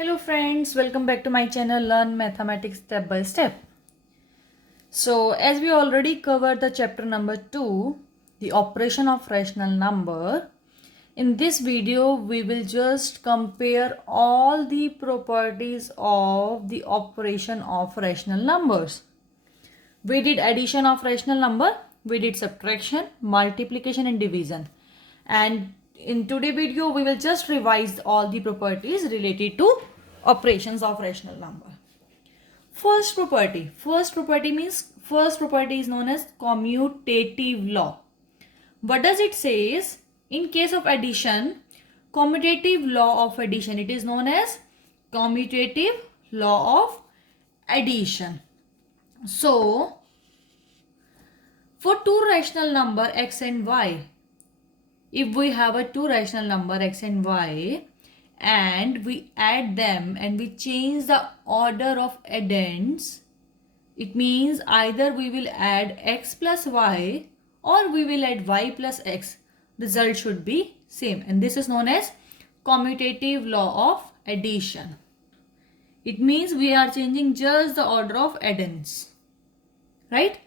Hello friends, welcome back to my channel Learn Mathematics Step by Step. So as we already covered the chapter number 2, the operation of rational number, in this video we will just compare all the properties of the operation of rational numbers. We did addition of rational number, we did subtraction, multiplication and division. And in today's video we will just revise all the properties related to operations of rational number. First property is known as commutative law. What does it says? In case of addition, commutative law of addition, it is known as commutative law of addition. So for two rational number x and y, if we have a two rational number x and y and we add them and we change the order of addends, it means either we will add x plus y or we will add y plus x. Result should be same, and this is known as commutative law of addition. It means we are changing just the order of addends, right?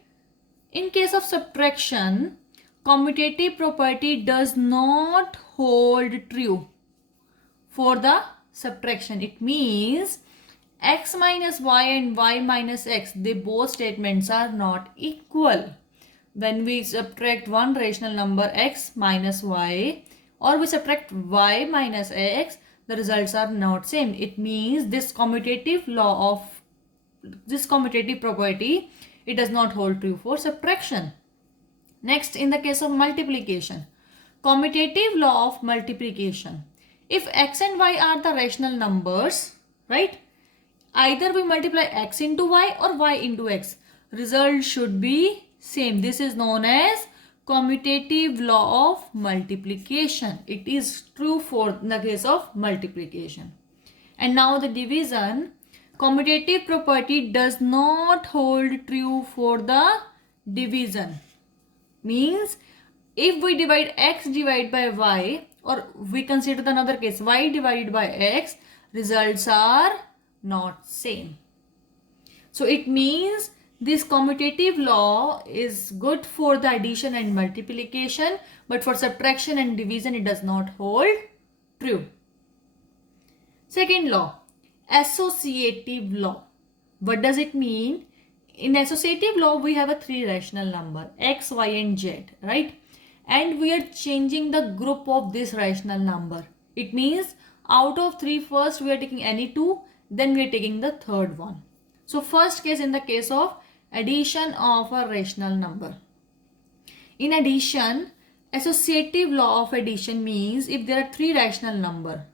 In case of subtraction, commutative property does not hold true for the subtraction. It means x minus y and y minus x, they both statements are not equal. When we subtract one rational number x minus y or we subtract y minus x, the results are not same. It means this commutative property, it does not hold true for subtraction. Next, in the case of multiplication, commutative law of multiplication. If x and y are the rational numbers, right? Either we multiply x into y or y into x. Result should be same. This is known as commutative law of multiplication. It is true for the case of multiplication. And now the division. Commutative property does not hold true for the division. Means if we divide x divided by y, or we consider another case y divided by x, results are not same. So it means this commutative law is good for the addition and multiplication, but for subtraction and division it does not hold true. Second law, associative law. What does it mean? In associative law we have a three rational number x, y and z, right? And we are changing the group of this rational number. It means out of three, first we are taking any two, then we are taking the third one. So first case, in the case of addition of a rational number. In addition, associative law of addition means if there are three rational number,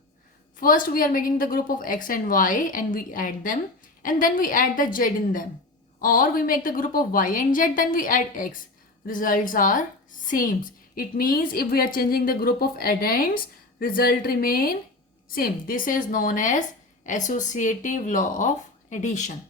first we are making the group of x and y and we add them, and then we add the z in them. Or we make the group of y and z, then we add x. Results are same. It means if we are changing the group of addends, result remain same. This is known as associative law of addition.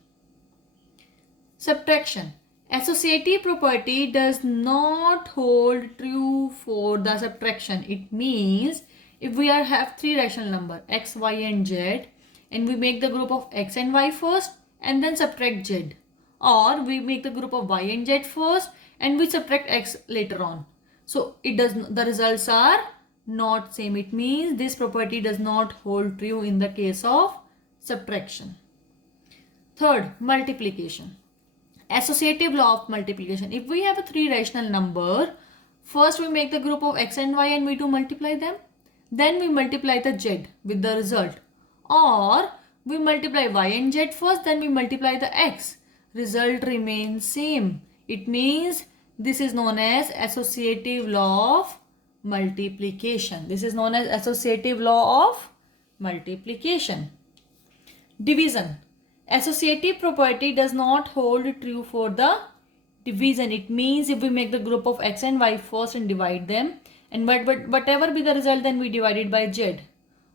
Subtraction. Associative property does not hold true for the subtraction. It means if we have three rational number x, y and z, and we make the group of x and y first and then subtract z, or we make the group of y and z first and we subtract x later on, so the results are not same. It means this property does not hold true in the case of subtraction. Third, multiplication. Associative law of multiplication. If we have a three rational number, first we make the group of x and y and we do multiply them, then we multiply the z with the result, or we multiply y and z first, then we multiply the x. Result remains same. It means this is known as associative law of multiplication. This is known as associative law of multiplication. Division. Associative property does not hold true for the division. It means if we make the group of x and y first and divide them, and whatever be the result, then we divide it by z.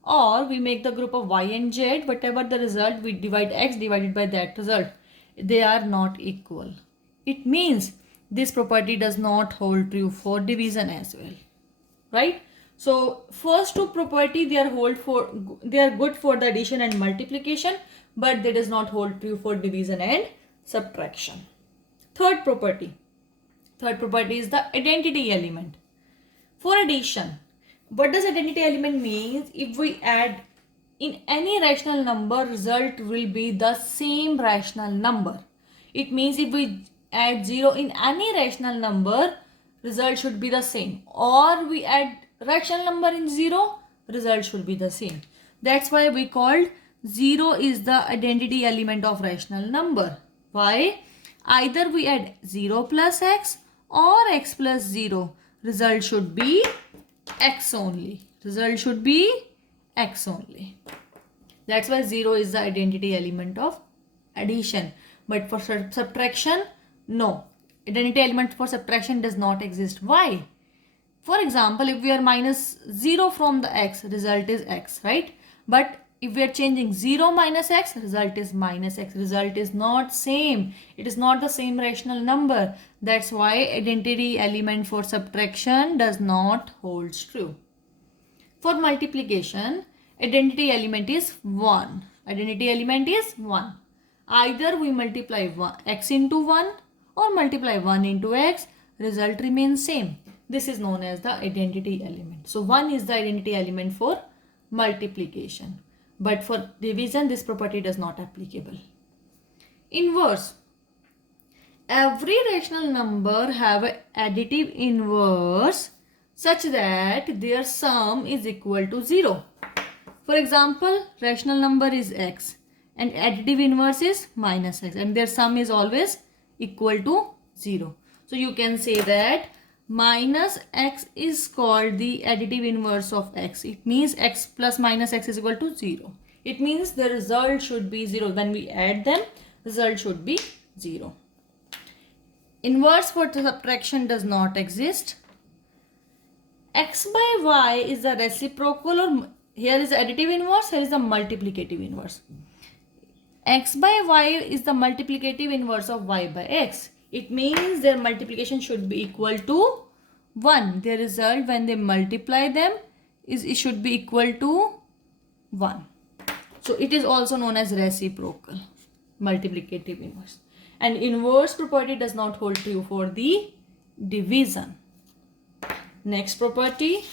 Or we make the group of y and z, whatever the result, we divide x divided by that result. They are not equal. It means this property does not hold true for division as well, right? So first two property they are good for the addition and multiplication, but they does not hold true for division and subtraction. Third property is the identity element. For addition, what does identity element means? If we add in any rational number, result will be the same rational number. It means if we add 0 in any rational number, result should be the same. Or we add rational number in 0, result should be the same. That's why we called 0 is the identity element of rational number. Why? Either we add 0 plus x or x plus 0. Result should be x only. Result should be x only. That's why 0 is the identity element of addition. But for subtraction, no. Identity element for subtraction does not exist. Why? For example, if we are minus 0 from the x, result is x, right? But if we are changing 0 minus x, result is minus x. Result is not same. It is not the same rational number. That's why identity element for subtraction does not hold true. For multiplication, identity element is 1. Identity element is 1. Either we multiply x into 1 or multiply 1 into x, result remains same. This is known as the identity element. So 1 is the identity element for multiplication. But for division, this property does not applicable. Inverse. Every rational number have an additive inverse such that their sum is equal to 0. For example, rational number is x and additive inverse is minus x and their sum is always equal to 0. So you can say that minus x is called the additive inverse of x. It means x plus minus x is equal to 0. It means the result should be 0. When we add them, result should be 0. Inverse for subtraction does not exist. X by y is the reciprocal, or here is the additive inverse, here is the multiplicative inverse. X by y is the multiplicative inverse of y by x. It means their multiplication should be equal to 1. Their result when they multiply them it should be equal to 1. So it is also known as reciprocal multiplicative inverse. And inverse property does not hold true for the division. Next property.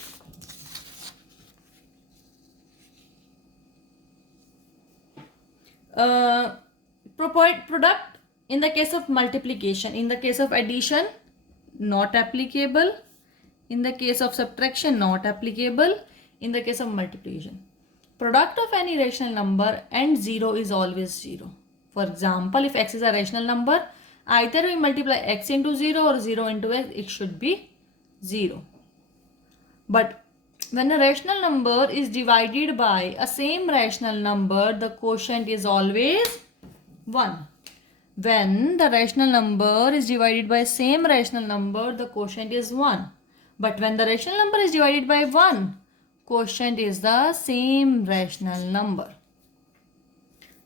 Product in the case of multiplication. In the case of addition, not applicable. In the case of subtraction, not applicable. In the case of multiplication, product of any rational number and 0 is always 0. For example, if x is a rational number, either we multiply x into 0 or 0 into x, it should be 0. But when a rational number is divided by a same rational number, the quotient is always 1. When the rational number is divided by same rational number, the quotient is 1. But when the rational number is divided by 1, quotient is the same rational number.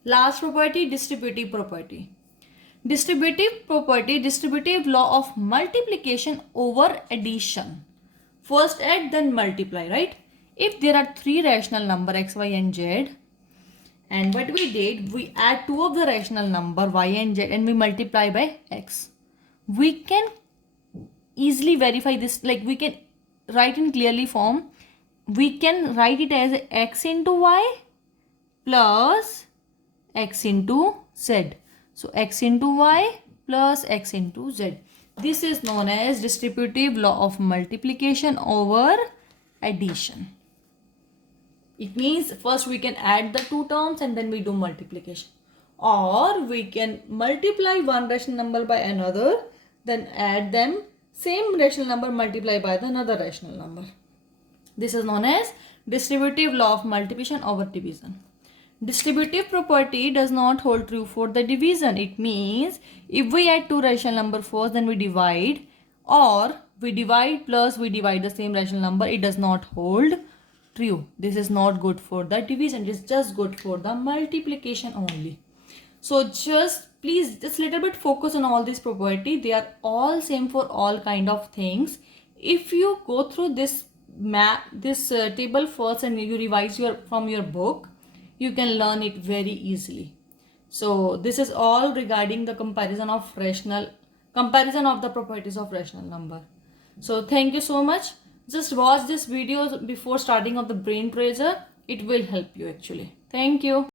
Last property, distributive property. Distributive property, distributive law of multiplication over addition. First add, then multiply, right? If there are 3 rational number x, y and z, and what we did, we add 2 of the rational number y and z and we multiply by x. We can easily verify this, like we can write in clearly form. We can write it as x into y plus x into z. So x into y plus x into z. This is known as distributive law of multiplication over addition. It means first we can add the 2 terms and then we do multiplication. Or we can multiply one rational number by another, then add them, same rational number multiply by the another rational number. This is known as distributive law of multiplication over division. Distributive property does not hold true for the division. It means if we add 2 rational number first, then we divide, or we divide plus we divide the same rational number, it does not hold true. This is not good for the division. It is just good for the multiplication only. So please just little bit focus on all this property. They are all same for all kind of things. If you go through this this table first and you revise from your book, you can learn it very easily. So this is all regarding the comparison of the properties of rational number. So thank you so much. Just watch this video before starting of the brain tracer. It will help you actually. Thank you.